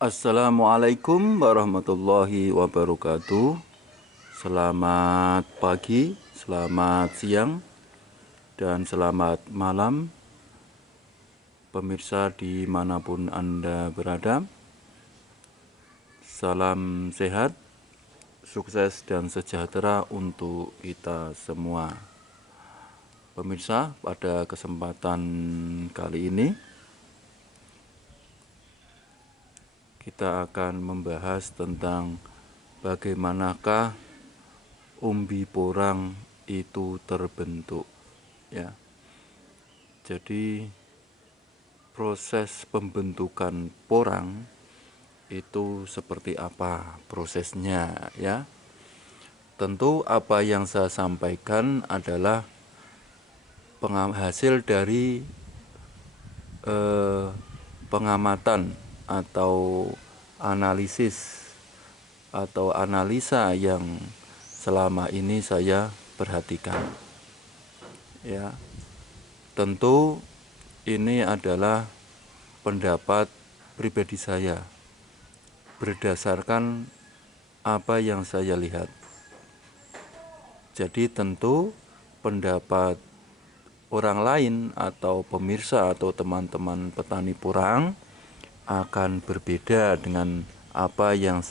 Assalamualaikum warahmatullahi wabarakatuh. Selamat pagi, selamat siang, dan selamat malam pemirsa dimanapun Anda berada. Salam sehat, sukses dan sejahtera untuk kita semua. Pemirsa, pada kesempatan kali ini kita akan membahas tentang bagaimanakah umbi porang itu terbentuk, ya. Jadi proses pembentukan porang itu seperti apa prosesnya, ya. Tentu apa yang saya sampaikan adalah hasil dari pengamatan atau analisis atau analisa yang selama ini saya perhatikan, ya. Tentu ini adalah pendapat pribadi saya berdasarkan apa yang saya lihat. Jadi tentu pendapat orang lain atau pemirsa atau teman-teman petani porang akan berbeda dengan apa yang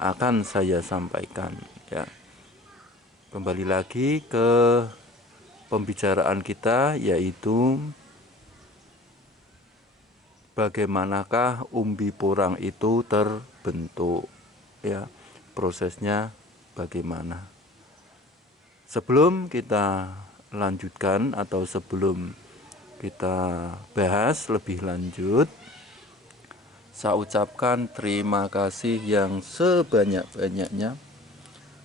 akan saya sampaikan, ya. Kembali lagi ke pembicaraan kita, yaitu bagaimanakah umbi porang itu terbentuk, ya. Prosesnya bagaimana. Sebelum kita lanjutkan atau sebelum kita bahas lebih lanjut, saya ucapkan terima kasih yang sebanyak-banyaknya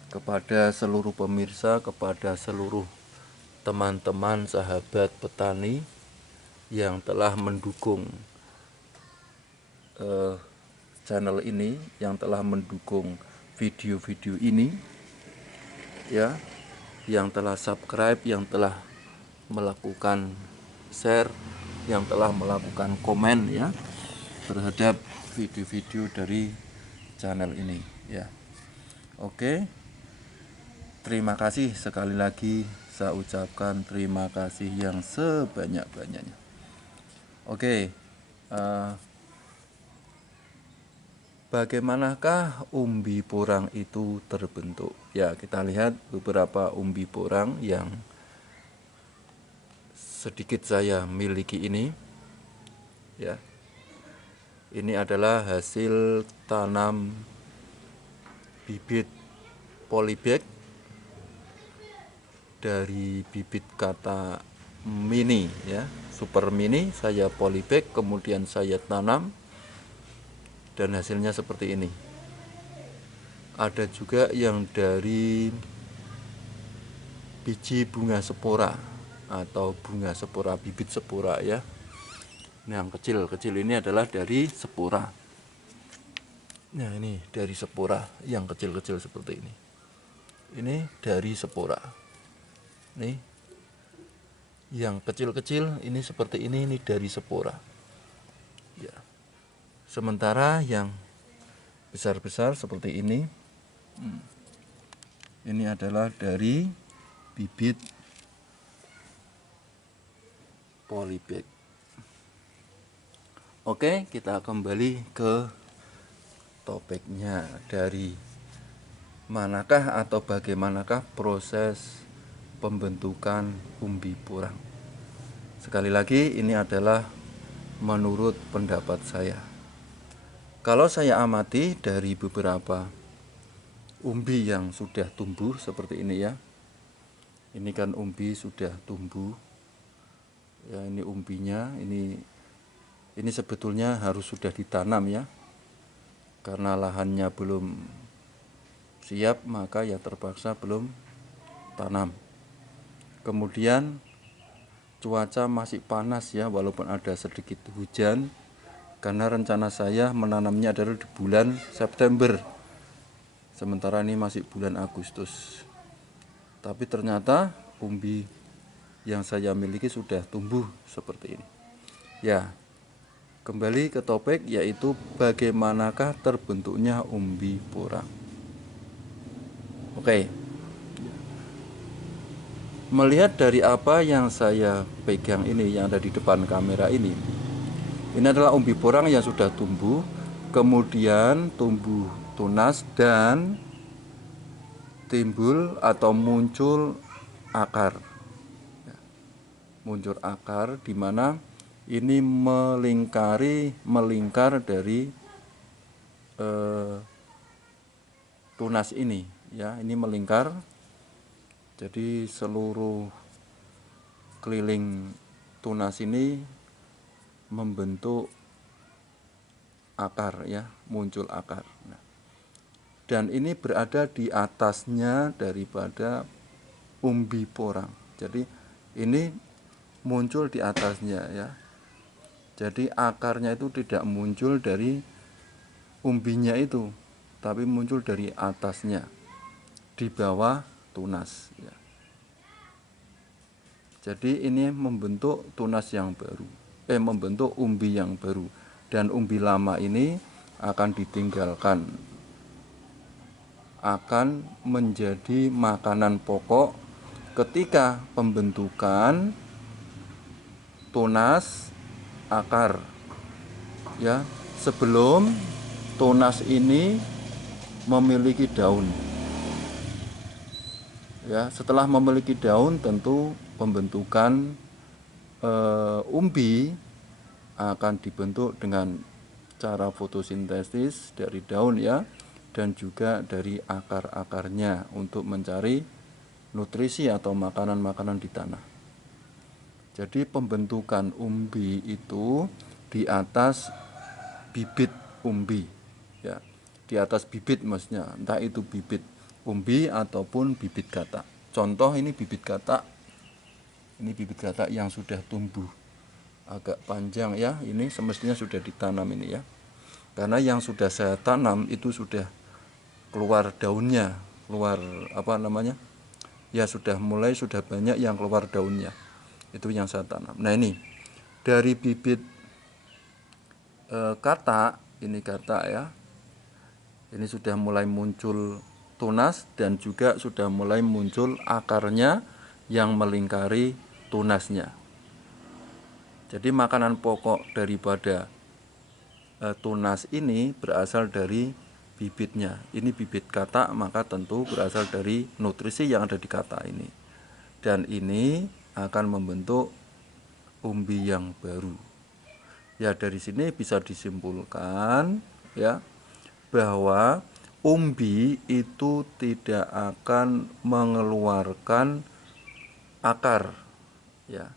kepada seluruh pemirsa, kepada seluruh teman-teman sahabat petani yang telah mendukung channel ini, yang telah mendukung video-video ini, ya, yang telah subscribe, yang telah melakukan share, yang telah melakukan komen, ya, terhadap video-video dari channel ini, ya. Oke, terima kasih sekali lagi, saya ucapkan terima kasih yang sebanyak-banyaknya. Oke, bagaimanakah umbi porang itu terbentuk? Ya, kita lihat beberapa umbi porang yang sedikit saya miliki ini, ya. Ini adalah hasil tanam bibit polybag dari bibit kata mini, ya, super mini. Saya polybag, kemudian saya tanam, dan hasilnya seperti ini. Ada juga yang dari biji bunga spora atau bunga spora, bibit spora, ya. Yang kecil-kecil ini adalah dari spora. Nah, ini dari spora yang kecil-kecil seperti ini. Ini dari spora. Nih, yang kecil-kecil ini seperti ini dari spora, ya. Sementara yang besar-besar seperti ini adalah dari bibit polybag. Oke, kita kembali ke topiknya. Dari manakah atau bagaimanakah proses pembentukan umbi porang? Sekali lagi, ini adalah menurut pendapat saya. Kalau saya amati dari beberapa umbi yang sudah tumbuh seperti ini, ya. Ini kan umbi sudah tumbuh, ya. Ini umbinya, ini sebetulnya harus sudah ditanam, ya. Karena lahannya belum siap, maka ya terpaksa belum tanam. Kemudian cuaca masih panas, ya, walaupun ada sedikit hujan, karena rencana saya menanamnya adalah di bulan September, sementara ini masih bulan Agustus. Tapi ternyata umbi yang saya miliki sudah tumbuh seperti ini, ya. Kembali ke topik, yaitu bagaimanakah terbentuknya umbi porang. Oke. Melihat dari apa yang saya pegang ini, yang ada di depan kamera ini adalah umbi porang yang sudah tumbuh, kemudian tumbuh tunas dan timbul atau muncul akar. Muncul akar di mana ini melingkar dari tunas ini, ya, ini melingkar. Jadi seluruh keliling tunas ini membentuk akar, ya, muncul akar. Nah, dan ini berada di atasnya daripada umbi porang. Jadi ini muncul di atasnya, ya. Jadi akarnya itu tidak muncul dari umbinya itu, tapi muncul dari atasnya, di bawah tunas, ya. Jadi ini membentuk tunas yang baru, membentuk umbi yang baru, dan umbi lama ini akan ditinggalkan, akan menjadi makanan pokok ketika pembentukan tunas akar, ya, sebelum tunas ini memiliki daun. Ya, setelah memiliki daun tentu pembentukan umbi akan dibentuk dengan cara fotosintesis dari daun, ya, dan juga dari akar-akarnya untuk mencari nutrisi atau makanan-makanan di tanah. Jadi pembentukan umbi itu di atas bibit umbi, ya, di atas bibit maksudnya, entah itu bibit umbi ataupun bibit gata. Contoh ini bibit gata, ini bibit gata yang sudah tumbuh agak panjang, ya, ini semestinya sudah ditanam ini, ya, karena yang sudah saya tanam itu sudah keluar daunnya, keluar apa namanya, ya, sudah banyak yang keluar daunnya, itu yang saya tanam. Nah, ini dari bibit kata, ini kata, ya, ini sudah mulai muncul tunas dan juga sudah mulai muncul akarnya yang melingkari tunasnya. Jadi makanan pokok daripada tunas ini berasal dari bibitnya. Ini bibit kata, maka tentu berasal dari nutrisi yang ada di kata ini. Dan ini akan membentuk umbi yang baru. Ya, dari sini bisa disimpulkan, ya, bahwa umbi itu tidak akan mengeluarkan akar, ya.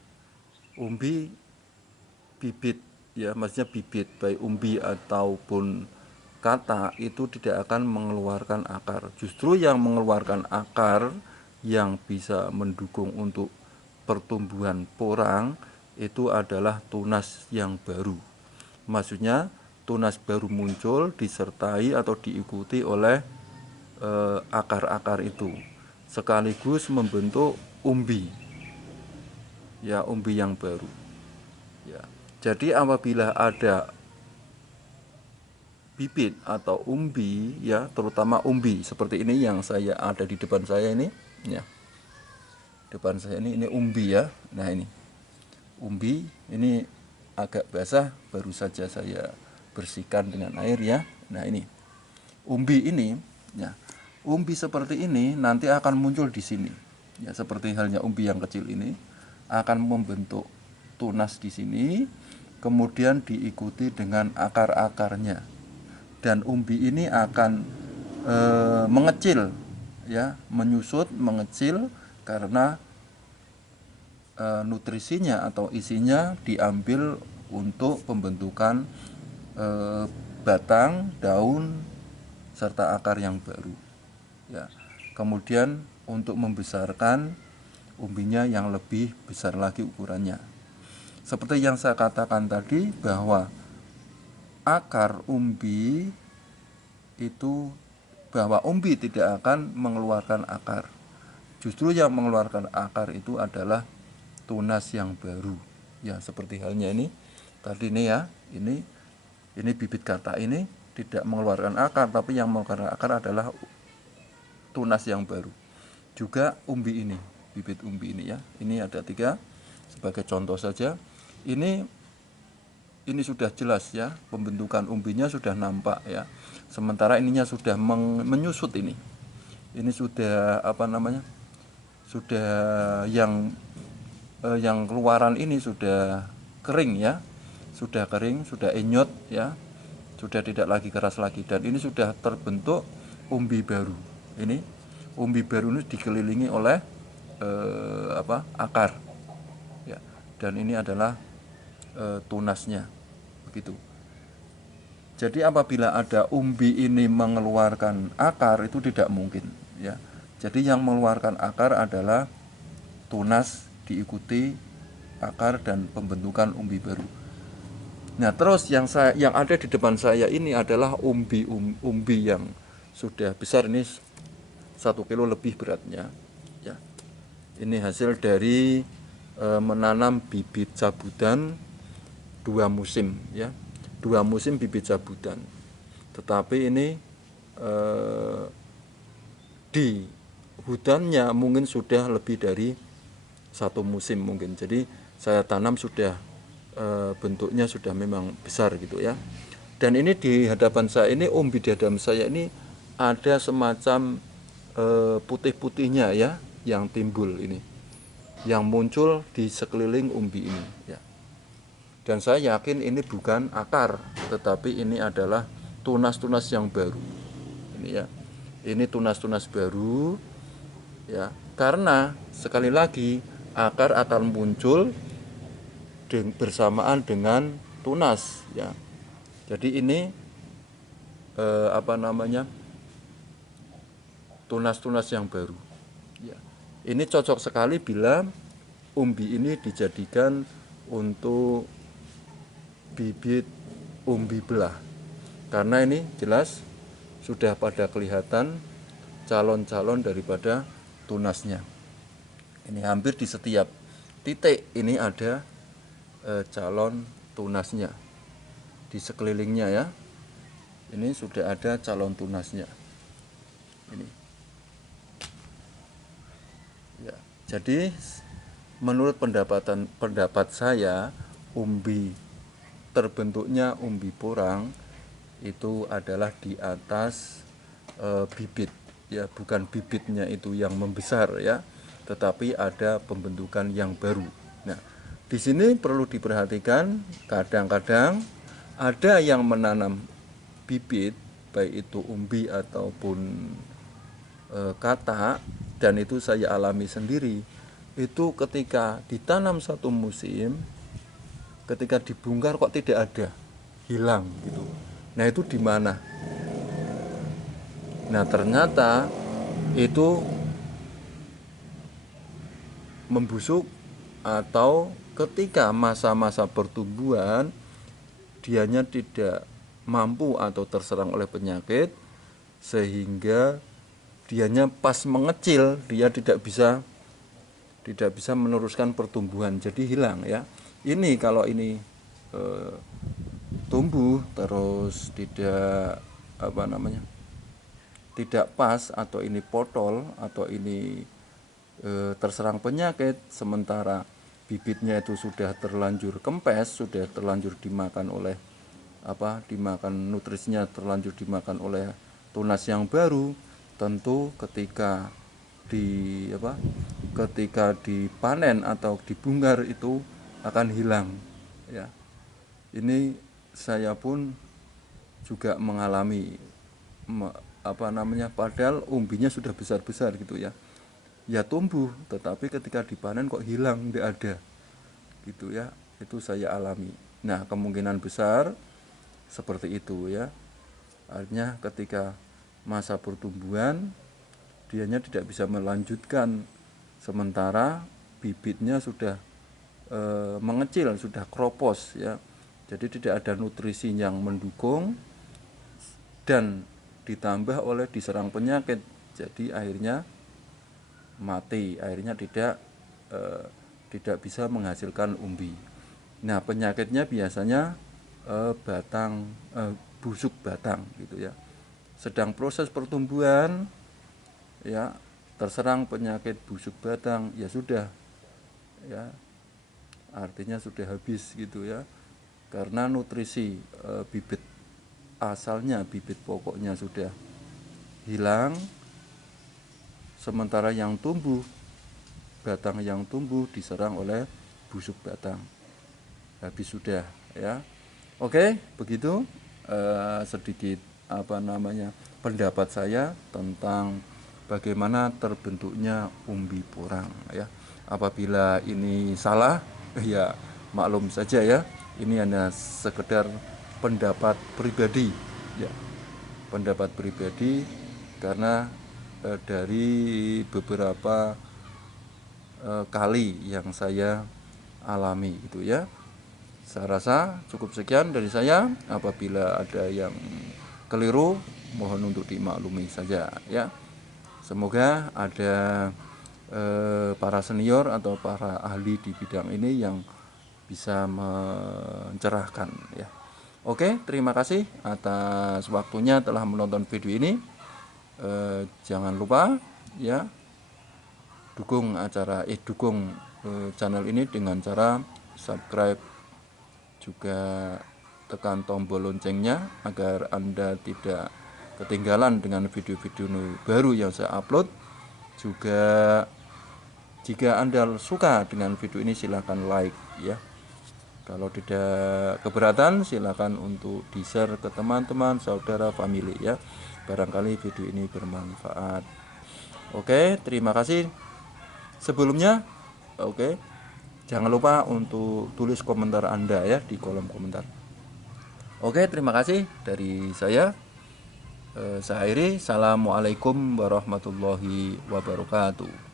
Umbi bibit, ya, maksudnya bibit baik umbi ataupun kata itu tidak akan mengeluarkan akar. Justru yang mengeluarkan akar yang bisa mendukung untuk pertumbuhan porang itu adalah tunas yang baru. Maksudnya tunas baru muncul disertai atau diikuti oleh akar-akar itu, sekaligus membentuk umbi, ya, umbi yang baru, ya. Jadi apabila ada bibit atau umbi, ya, terutama umbi seperti ini yang saya ada di depan saya ini, ya, depan saya ini umbi, ya. Nah, ini umbi, ini agak basah, baru saja saya bersihkan dengan air, ya. Nah, ini umbi ini, ya, umbi seperti ini nanti akan muncul di sini, ya, seperti halnya umbi yang kecil ini akan membentuk tunas di sini, kemudian diikuti dengan akar-akarnya, dan umbi ini akan mengecil, ya, menyusut, mengecil karena nutrisinya atau isinya diambil untuk pembentukan batang, daun, serta akar yang baru, ya. Kemudian untuk membesarkan umbinya yang lebih besar lagi ukurannya. Seperti yang saya katakan tadi bahwa akar umbi itu, bahwa umbi tidak akan mengeluarkan akar. Justru yang mengeluarkan akar itu adalah tunas yang baru, ya, seperti halnya ini tadi ini, ya, Ini bibit kata ini tidak mengeluarkan akar, tapi yang mengeluarkan akar adalah tunas yang baru. Juga umbi ini, bibit umbi ini ya. Ini ada 3 sebagai contoh saja. Ini sudah jelas ya, pembentukan umbinya sudah nampak ya. Sementara ininya sudah menyusut ini. Ini sudah sudah yang keluaran ini sudah kering ya. Sudah kering, sudah enyot ya. Sudah tidak lagi keras lagi, dan ini sudah terbentuk umbi baru. Ini umbi baru ini dikelilingi oleh akar. Ya. Dan ini adalah tunasnya, begitu. Jadi apabila ada umbi ini mengeluarkan akar, itu tidak mungkin ya. Jadi yang mengeluarkan akar adalah tunas diikuti akar dan pembentukan umbi baru. Nah, terus yang ada di depan saya ini adalah umbi yang sudah besar, ini 1 kilo lebih beratnya ya. Ini hasil dari menanam bibit cabudan 2 musim ya, 2 musim bibit cabudan. Tetapi ini di hutannya mungkin sudah lebih dari 1 musim mungkin. Jadi saya tanam sudah bentuknya sudah memang besar gitu ya. Dan ini di hadapan saya ini, umbi di hadapan saya ini ada semacam putih-putihnya ya, yang timbul ini, yang muncul di sekeliling umbi ini ya. Dan saya yakin ini bukan akar, tetapi ini adalah tunas-tunas yang baru. Ini ya. Ini tunas-tunas baru ya. Karena sekali lagi akar akan muncul bersamaan dengan tunas ya. Jadi ini tunas-tunas yang baru ya. Ini cocok sekali bila umbi ini dijadikan untuk bibit umbi belah, karena ini jelas sudah pada kelihatan calon-calon daripada tunasnya. Ini hampir di setiap titik ini ada calon tunasnya di sekelilingnya ya. Ini sudah ada calon tunasnya ini ya. Jadi menurut pendapat saya, terbentuknya umbi porang itu adalah di atas bibit ya, bukan bibitnya itu yang membesar ya, tetapi ada pembentukan yang baru. Nah, di sini perlu diperhatikan, kadang-kadang ada yang menanam bibit baik itu umbi ataupun kata, dan itu saya alami sendiri. Itu ketika ditanam 1 musim, ketika dibongkar kok tidak ada, hilang gitu. Nah, itu di mana? Nah, ternyata itu membusuk, atau ketika masa-masa pertumbuhan dianya tidak mampu atau terserang oleh penyakit, sehingga dianya pas mengecil dia tidak bisa meneruskan pertumbuhan, jadi hilang ya. Ini kalau ini tumbuh terus tidak tidak pas, atau ini potol, atau ini terserang penyakit, sementara bibitnya itu sudah terlanjur kempes, sudah terlanjur dimakan oleh nutrisinya terlanjur dimakan oleh tunas yang baru, tentu ketika dipanen atau dibongkar itu akan hilang ya. Ini saya pun juga mengalami padahal umbinya sudah besar-besar gitu ya. Ya tumbuh, tetapi ketika dipanen kok hilang, tidak ada gitu ya. Itu saya alami. Nah, kemungkinan besar seperti itu ya. Artinya ketika masa pertumbuhan dianya tidak bisa melanjutkan, sementara bibitnya sudah mengecil, sudah kropos ya. Jadi tidak ada nutrisi yang mendukung, dan ditambah oleh diserang penyakit, jadi akhirnya mati, akhirnya tidak bisa menghasilkan umbi. Nah, penyakitnya biasanya batang busuk batang gitu ya. Sedang proses pertumbuhan ya, terserang penyakit busuk batang, ya sudah ya, artinya sudah habis gitu ya, karena nutrisi bibit asalnya, bibit pokoknya sudah hilang, sementara yang tumbuh, batang yang tumbuh diserang oleh busuk batang, habis sudah ya. Oke, begitu sedikit pendapat saya tentang bagaimana terbentuknya umbi porang ya. Apabila ini salah ya maklum saja ya, ini hanya sekedar pendapat pribadi ya, pendapat pribadi, karena dari beberapa kali yang saya alami itu ya. Saya rasa cukup sekian dari saya. Apabila ada yang keliru, mohon untuk dimaklumi saja ya. Semoga ada para senior atau para ahli di bidang ini yang bisa mencerahkan ya. Oke, terima kasih atas waktunya telah menonton video ini. Jangan lupa ya, dukung channel ini dengan cara subscribe, juga tekan tombol loncengnya agar Anda tidak ketinggalan dengan video-video baru yang saya upload. Juga jika Anda suka dengan video ini silahkan like ya. Kalau tidak keberatan silahkan untuk di-share ke teman-teman, saudara, family ya. Barangkali video ini bermanfaat. Oke, terima kasih sebelumnya. Oke, jangan lupa untuk tulis komentar Anda ya di kolom komentar. Oke, terima kasih dari saya. Saya akhiri. Assalamualaikum warahmatullahi wabarakatuh.